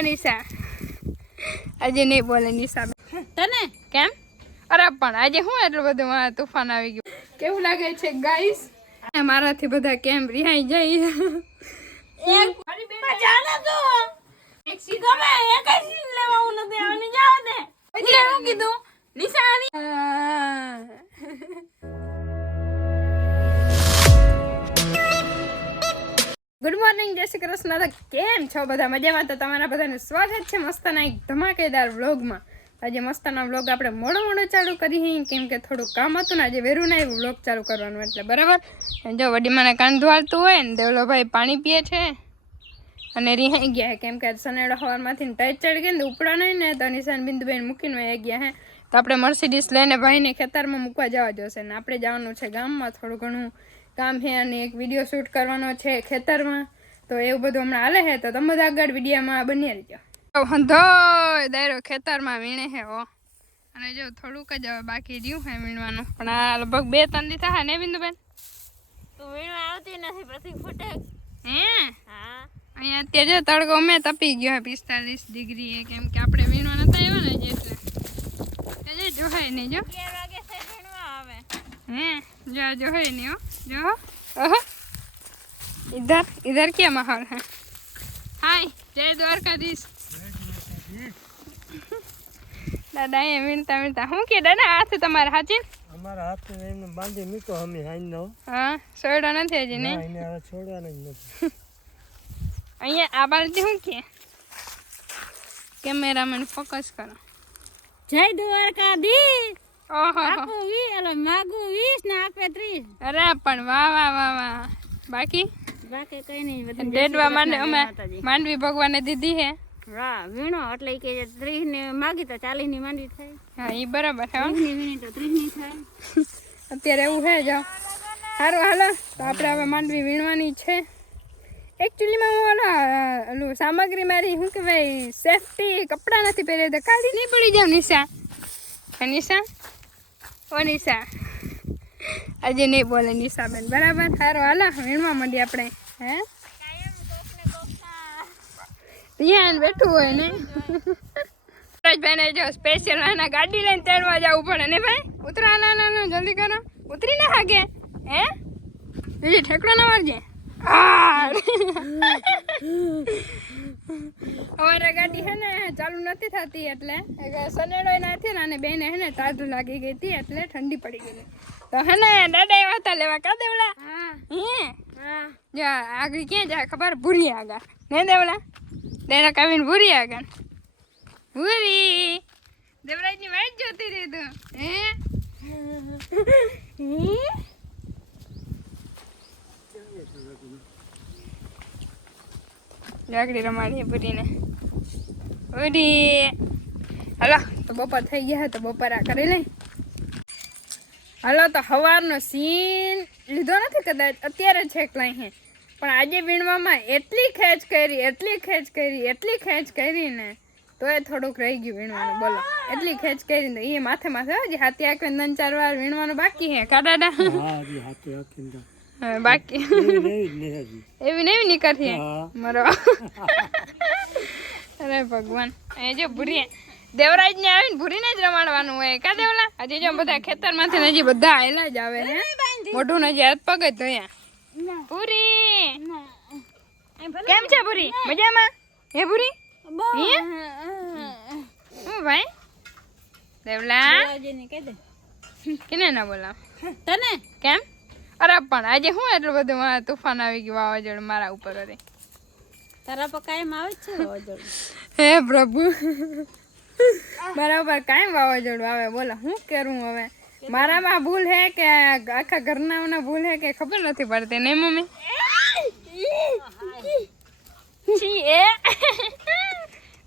ઓ નિશા આજે નહીં બોલે નિશા તને? કેમ? અરે પણ આજે હું એટલું બધું તુફાન આવી ગયું? કેવું લાગે છે ગાઈસ મારાથી બધા કેમ રિહાઈ જાય? કીધું જાને ગુડ મોર્નિંગ જય શ્રી કૃષ્ણ. કેમ છો બધા? મજામાં? તો તમારા બધાને સ્વાગત છે મસ્તાના એક ધમાકેદાર વ્લોગમાં. આજે મસ્તાના વ્લોગ આપણે મોડો મોડો ચાલુ કરી કેમ કે થોડું કામ હતું ને, આજે વેરું ના વ્લોગ ચાલુ કરવાનું એટલે બરાબર. જો વડી મને કાન ધોવાળતું હોય ને, દેવલો ભાઈ પાણી પીએ છે. અને રિહાઈ ગયા કેમ કે સનેડો હવારમાંથી ટાઈટ ચડી ગઈ ને ઉપડા નહીં ને, તો નિશાન બિંદુબેન મૂકીને વહી ગયા હે. તો આપણે મર્સિડીસ લઈને ભાઈને ખેતરમાં મૂકવા જવા જોશે ને, આપણે જવાનું છે ગામમાં થોડું ઘણું. કામ છે અને એક વીડિયો શૂટ કરવાનો છે ખેતરમાં. તો એવું બધું હમણાં હાલે છે. તો તમે બધા આગળ વિડીયામાં બની રહેજો. હંધો દાયરો ખેતરમાં વીણે છે હો. અને જો થોડુંક જ હવે બાકી રહ્યું છે વીણવાનું. પણ આ લગભગ બે ત્રણ દી થાય ને બિંદુબેન તું વીણવા આવતી નથી પછી ફૂટે. હે? હા. અહીંયા અત્યારે જો તડકો અમે તપી ગયો છે પિસ્તાલીસ ડિગ્રી કેમ કે આપણે વીણવા નતા આવ્યા ને જ એટલે એટલે જોહાય નહીં જો હે? જો જોહાય નહીં હો. જો ઓહો इधर इधर क्या माहौल है हाय जय द्वारकाधीश દાદા એ વીણતા વીણતા શું કે દાદા હાથ તમારે હાચી અમારા હાથ એમને બાંધી મૂકો અમે હાઈ નો હા સોયડો નથી હજી નહીં એને હવે છોડવાના જ નથી અહીંયા આ બાજુ શું કે કેમેરામેન ફોકસ કરો જય દ્વારકાધીશ ઓહો આપું વીસ અલે માગું વીસ ને આપે ત્રીસ. અરે પણ વાહ વાહ વાહ વાહ. બાકી? બાકી કઈ નહીં બધું ડેડવા અમે માંડવી ભગવાને દીધી હે. વાહ વીણો એટલે કે ત્રીસની માગી તો ચાલીસની માંડવી થાય. હા એ બરાબર હે. હો. વીણી તો ત્રીસની થાય. અત્યારે એવું છે જાઓ. સારું હાલો. તો આપણે હવે માંડવી વીણવાની છે. એકચ્યુઅલીમાં હું ઓલો ઓલું સામગ્રી મારી શું કહેવાય સેફટી કપડાં નથી પહેરે તો કાઢી નહીં પડી જાવ નિશા. નિશા? ઓ નિશા આજે નહીં બોલે નિશાબેન. બરાબર? સારું હાલો, વીણવા માંડીએ આપણે, હે? ત્યાં બેઠું હોય ને? ભાઈને જો સ્પેશિયલ એના ગાડી લઈને તેડવા જવું પડે ને ભાઈ? ઉતરા ના ના ના જલ્દી કરો. ઉતરી ના હાગે, હે? બીજી ઠેકડો ના મારજે. આ! અમારે ગાડી હે ને ચાલુ નથી થતી એટલે સનેડો નથી ને અને બેને હે ને ટાઢું લાગી ગઈ હતી એટલે ઠંડી પડી ગઈ તો હે ને દાદા એવા હતા લેવા કા દેવડા હે. જા આગળ ક્યાં જાય ખબર? ભૂરી આગળ. ને દેવડા દેરા કાવીને ભૂરી આગળ. ભૂરી. દેવરાજની વાઈટ જોતી રહી તું. હે? જાગડી રમાડીએ ભરીને. ભૂરી. હલો, તો બપોર થઈ ગયા તો બપોર આ કરી લઈ. હલો, તો સવારનો સીન લીધો નથી કદાચ? અત્યારે છે લઈ હે. પણ આજે વીણવામાં એટલી ખેંચ કરી, એટલી ખેંચ કરી, એટલી ખેંચ કરી ને તો એ થોડુંક રહી ગયું વીણવાનું, બોલો. એટલી ખેંચ કરી ને એ માથે માથે હજી હાથી આંખે ચાર વાર વીણવાનું બાકી હે કાઢા બાકી. એવી ને એવી જ ને હજી. એવી ને એવી નીકળતી મરો. અરે ભગવાન. એ જો ભૂરી દેવરાજ ને આવીને ભૂરીને જ રમાડવાનું હોય. કા દેવલા? હજી જો બધા ખેતરમાંથી હજી બધા આયેલા જ આવે હે મોઢું નજી હાથ પગ જ ધોયા ભૂરી. કેમ છે ભૂરી? મજામાં? હે ભૂરી? હે? હું ભાઈ. દેવલા. કેને ના બોલાવ? તને? કેમ? અરે પણ આજે હું એટલું બધું આ તુફાન આવી ગયું વાવાઝોડું મારા ઉપર અરે તારા પર કાયમ આવે છે વાવાઝોડું. હે પ્રભુ. બરાબર કાયમ વાવાઝોડું આવે બોલો શું કરું હવે? મારામાં ભૂલ હે કે આખા ઘરના ભૂલ હે કે ખબર નથી પડતી નહીં મમ્મી?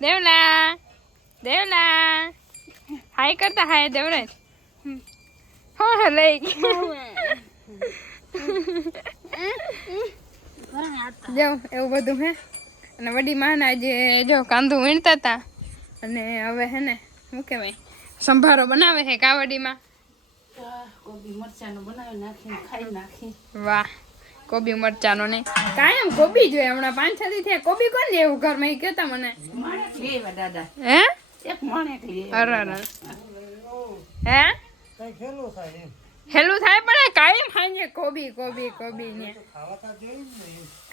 દેવલા દેવલા. હાય કરતા હાય દેવરાજ. હા હા લઈ. જો એવું બધું હે? અને વડી માના જે જો કાંદું વીણતા હતા અને હવે હે ને શું કહેવાય સંભારો બનાવે છે કાવડીમાં. કોબી મરચાનો બનાવી નાખી ખાઈ નાખી વાહ કોબી મરચાનો ને કાયમ કોબી જોઈએ હમણાં પાંચ છ દી થયા કોબી કોણ લેવું ઘરમાં? ઈ કહેતા મને. હે? અરે હે? કઈ ખેલું થાય એમ. હેલું થાય પણ કાયમ સાંજે કોબી કોબી કોબી ને.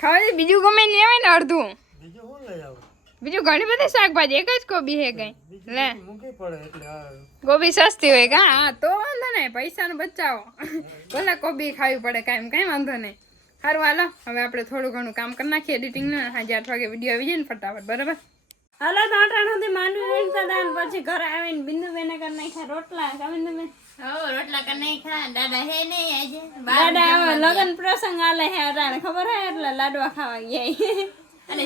ખાવા ને બીજું ગમે ને આવે ને અડધું. બીજું ઘણી બધી શાકભાજી, એક જ કોબી હે કઈ. લે. કોબી સસ્તી હોય કા? હા, તો વાંધો નહીં. પૈસાનો બચાવો. ભલે કોબી ખાવી પડે કાંઈ કાંઈ વાંધો નહીં. સારું, હાલો. હવે આપણે થોડું ઘણું કામ કરી નાખીએ. એડિટિંગનું સાંજે આઠ વાગે વીડિયો આવી જાય ને ફટાફટ. બરાબર? હાલો તો અટાણ સુધી માંડવી વેચતા હતા ને પછી ઘરે આવીને બિંદુ બેને કરી નાખ્યા રોટલા. કા બિંદુ બેન દાદા હવે લગન પ્રસંગ આલે હે અટાણે. ખબર હે? એટલે લાડવા ખાવા ગયા અને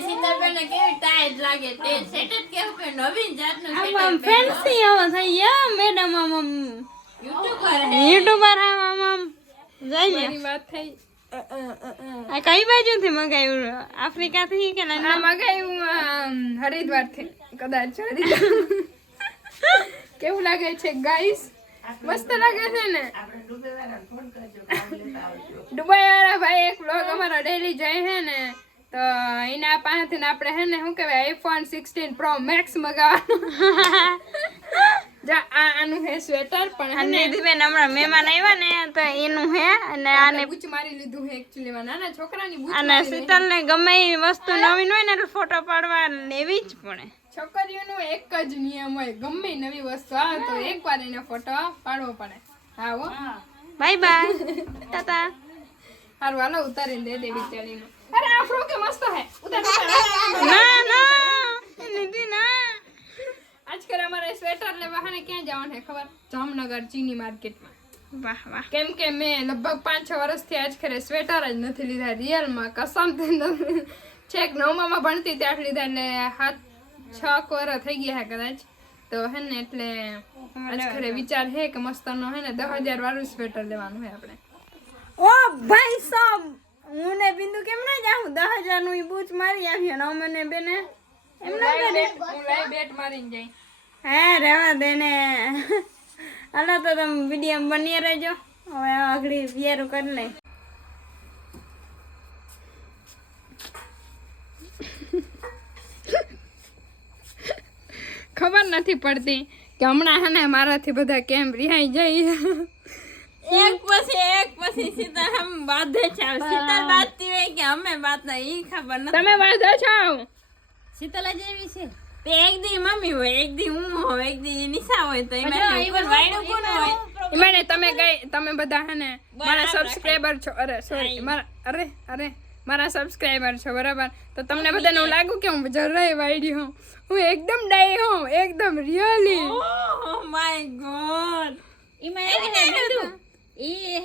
કેવી ટાઈટ લાગે તે સેટ કેવું કે નવીન જાતનું આમ આમ ફેન્સી હવે થઈ ગયા મેડમ આમ. યુટ્યુબર યુટ્યુબર આમ આમ. વાત થઈ. આ કઈ બાજુથી મગાવ્યું આફ્રિકાથી કે ના મગાવ્યું હરિદ્વારથી કદાચ કેવું લાગે છે ગાઈસ મસ્ત લાગે છે ને? દુબઈ વાળા ભાઈ એક બ્લોગ અમારો ડેલી જાય છે ને તો એના પાસેથી આપણે હે ને શું કહેવાય આઈફોન સિક્સટીન પ્રો મેક્સ મગાવવાનું. જા આ આનું હે સ્વેટર પણ નિધિબેન હમણાં મહેમાન આવ્યા ને તો એનું હે અને આને બૂચ મારી લીધું હે એકચ્યુઅલી માં નાના છોકરાની બૂચ અને શીતલ ને ગમે એ વસ્તુ નવીન હોય ને એટલે ફોટો પાડવા લેવી જ પડે. છોકરીઓનો એક જ નિયમ હોય ગમે નવી વસ્તુ આવે તો એકવાર એને ફોટો પાડવો પડે. હા હો. Bye bye tata. હારું હાલો ઉતારીને દે દે બિચારીનો. અરે આ ફ્રોક મસ્ત હે. ઉતાર ઉતાર. ના ના. નિધિ ના. આજકાલ અમારે સ્વેટર લેવા હાને ક્યાં જવાનું છે ખબર? જામનગર ચીની માર્કેટમાં. વાહ વાહ. કેમ કે મેં લગભગ પાંચ છ વર્ષથી આજ ખરે સ્વેટર જ નથી લીધા. રિયલમાં કસમ છેક નવમામાં ભણતી ત્યાં લીધા એટલે હાથ છ કોરા થઈ ગયા કદાચ. તો હે ને એટલે આજ ખરે વિચાર હે કે મસ્તનો હે ને દસ હજાર વાળું સ્વેટર લેવાનું હે આપણે. ઓ ભાઈ સાબ હું ને બિંદુ કેમ ના જાઉં? દસ હજારનું બૂચ મારી આવ્યો નવ મને બેને. એમ ના લાઈ કરે. બેટ- હું લાઈ બેટ મારીને જઈ હે રહેવા દે ને હાલો તો તમે વીડિયો બની રહેજો. હવે આગળ વિયારું કરી લઈ. ખબર નથી પડતી કે હમણાં હે ને મારાથી બધા કેમ રિહાઈ જાય. એક પછી એક પછી સીતા હમ બાંધે છે. શીતલ બાંધતી હોય કે અમે બાંધતા ઈ ખબર નથી તમે વાંધો છો? શીતલા જેવી છે. તે એક દી મમ્મી હોય એક દી હું હોય એક દી નિશા હોય તો એમાં ઉપર વાયડું કોણ હોય? એમાં તમે ગઈ તમે બધા હે ને મારા સબસ્ક્રાઇબર છો. અરે સોરી મારા અરે અરે મારા સબસ્ક્રાઇબર છો બરાબર? તો તમને બધાને એવું લાગુ કે હું જરાય વાયડી હું હું એકદમ ડાઈ હું એકદમ રિયલી ઓહ માય ગોડ એમાં એવું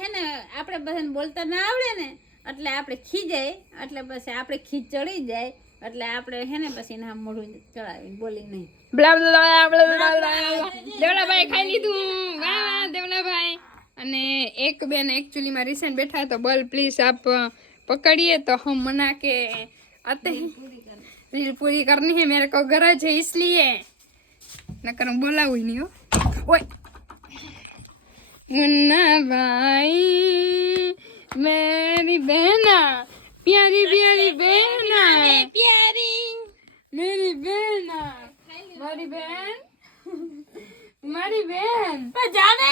હે ને આપણે બધાને બોલતા ના આવડે ને એટલે આપણે ખીજાય એટલે પછી આપણે ખીજ ચડી જાય એટલે આપણે હે ને પછી એના મોઢું ચડાવીને બોલી નહીં બ્લા બ્લા બ્લા બ્લા બ્લા. દેવલાભાઈ ખાઈ લીધું વાહ વાહ દેવલાભાઈ અને એક બેન એકચ્યુઅલી માં રિસેન્ટ બેઠા તો બોલ પ્લીઝ આપ पकड़िए तो हम मना के आते हैं रील पूरी करनी है मेरे को गरज है इसलिए नकर हम बोला हुई नहीं हो ओए मुन्ना भाई मेरी बहना प्यारी प्यारी बहना પ્યારી मेरी बहना मारी बहन મારી બેન જાને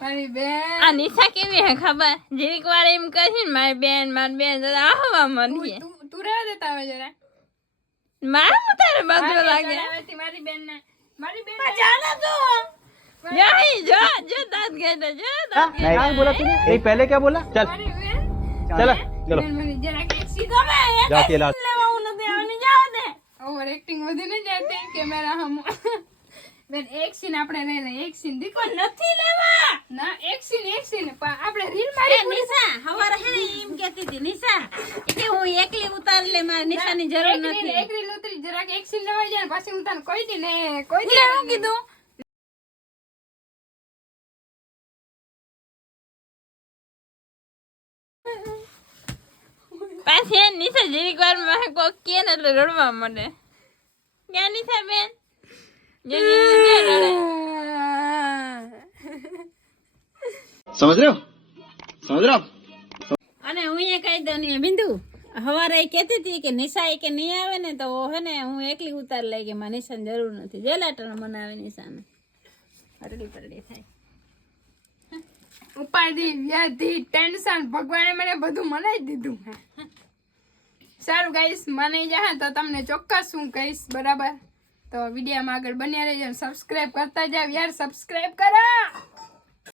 મારી બેન આ નિશા કેવી હે ખબર જીરીક વાર એમ કહે છે ને મારી બેન મારી બેન તો આહવા મનીએ તું તું રહેવા દેતા હવે જરા મારું તારે બધું લાગે ચડાવેથી મારી બેન ને મારી બેન જાને તો જઈ જો જો દાંત ગેડે જો દાંત नहीं क्या बोला तूने नहीं पहले क्या बोला चल ચાલો? બેન એક સીન આપણે લઈ લઈએ. એક સીન દીકો નથી લેવા. ના એક સીન એક સીન પણ આપણે રીલ મારી નિશા હવારે હે એમ કહેતી હતી નિશા કે હું એકલી ઉતાર લે મારે નિશાની જરૂર નથી. એક રીલ ઉતરી જરાક એક સીન લેવા જાય પછી હું તને કોઈ દી ને કોઈ દી હું કીધું? પાછી નિશા જેવી વારમાં કોક કે ને એટલે રડવા મળે ક્યાં નિશા બેન? સમજ રહ્યો સમજ રહ્યો અને હું એ કહી દઉં ને બિંદુ હવારે એ કહેતી હતી કે નિશા એ કે નહીં આવે ને તો હે ને હું એકલી ઉતાર લઈ કે મારે નિશાની જરૂર નથી. જે લેટર મને આવે નિશાને. અટલી પરડી થાય. ઉપાધિ, વ્યાધિ, ટેન્શન, ભગવાને મને બધું મનાઈ દીધું હે. સારું કહીશ મને જા તો તમને ચોક્કસ હું કહીશ, બરાબર? તો વિડીયોમાં આગળ બન્યા રહેજો સબસ્ક્રાઇબ કરતા જાવ યાર સબસ્ક્રાઇબ કરો!